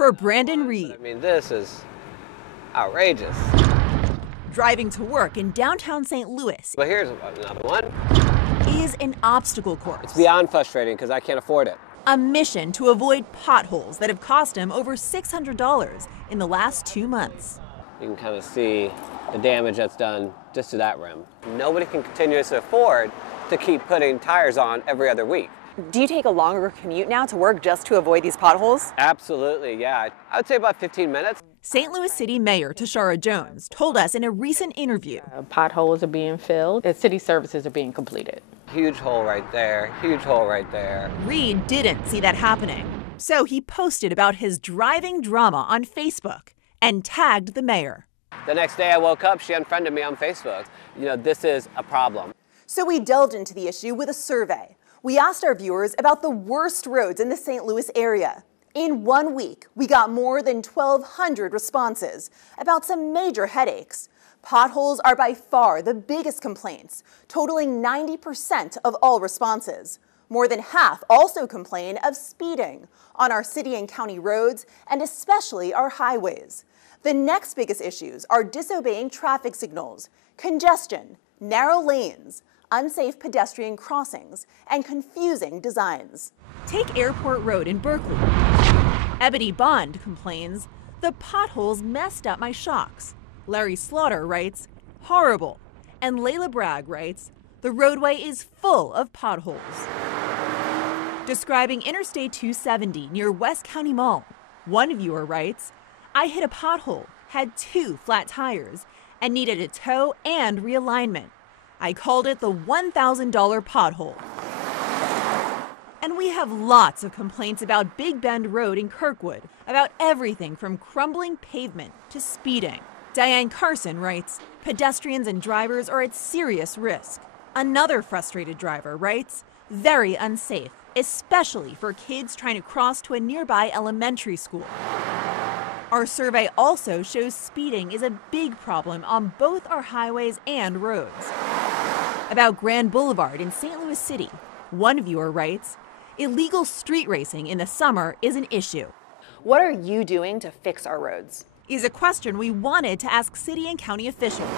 For Brandon Reed, I mean, this is outrageous. Driving to work in downtown St. Louis But here's another one. Is an obstacle course. It's beyond frustrating because I can't afford it. A mission to avoid potholes that have cost him over $600 in the last 2 months. You can kind of see the damage that's done just to that rim. Nobody can continuously afford to keep putting tires on every other week. Do you take a longer commute now to work just to avoid these potholes? Absolutely, yeah. I would say about 15 minutes. St. Louis City Mayor Tashara Jones told us in a recent interview. Potholes are being filled, and city services are being completed. Huge hole right there, huge hole right there. Reed didn't see that happening, so he posted about his driving drama on Facebook and tagged the mayor. The next day I woke up, she unfriended me on Facebook. You know, this is a problem. So we delved into the issue with a survey. We asked our viewers about the worst roads in the St. Louis area. In 1 week, we got more than 1,200 responses about some major headaches. Potholes are by far the biggest complaints, totaling 90% of all responses. More than half also complain of speeding on our city and county roads, and especially our highways. The next biggest issues are disobeying traffic signals, congestion, narrow lanes, unsafe pedestrian crossings, and confusing designs. Take Airport Road in Berkeley. Ebony Bond complains, the potholes messed up my shocks. Larry Slaughter writes, horrible. And Layla Bragg writes, the roadway is full of potholes. Describing Interstate 270 near West County Mall, one viewer writes, I hit a pothole, had 2 flat tires, and needed a tow and realignment. I called it the $1,000 pothole. And we have lots of complaints about Big Bend Road in Kirkwood, about everything from crumbling pavement to speeding. Diane Carson writes, pedestrians and drivers are at serious risk. Another frustrated driver writes, very unsafe, especially for kids trying to cross to a nearby elementary school. Our survey also shows speeding is a big problem on both our highways and roads. About Grand Boulevard in St. Louis City, one viewer writes, illegal street racing in the summer is an issue. What are you doing to fix our roads? Is a question we wanted to ask city and county officials.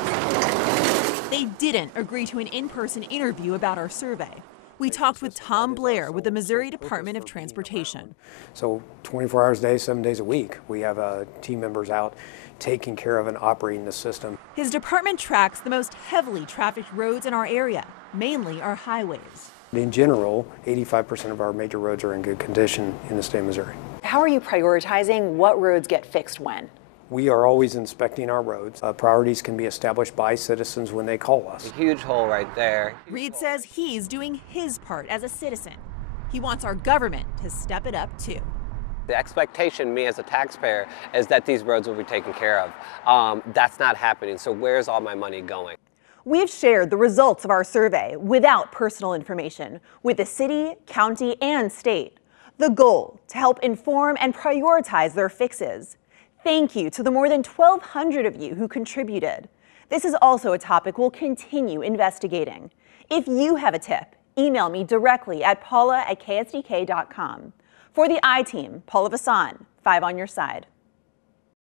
They didn't agree to an in-person interview about our survey. We talked with Tom Blair with the Missouri Department of Transportation. So 24 hours a day, 7 days a week, we have team members out taking care of and operating the system. His department tracks the most heavily trafficked roads in our area, mainly our highways. In general, 85% of our major roads are in good condition in the state of Missouri. How are you prioritizing what roads get fixed when? We are always inspecting our roads. Priorities can be established by citizens when they call us. A huge hole right there. Reed says he's doing his part as a citizen. He wants our government to step it up too. The expectation, me as a taxpayer, is that these roads will be taken care of. That's not happening, so where's all my money going? We've shared the results of our survey without personal information with the city, county, and state. The goal, to help inform and prioritize their fixes. Thank you to the more than 1,200 of you who contributed. This is also a topic we'll continue investigating. If you have a tip, email me directly at paula@ksdk.com. For the I-Team, Paula Vasan, 5 on your side.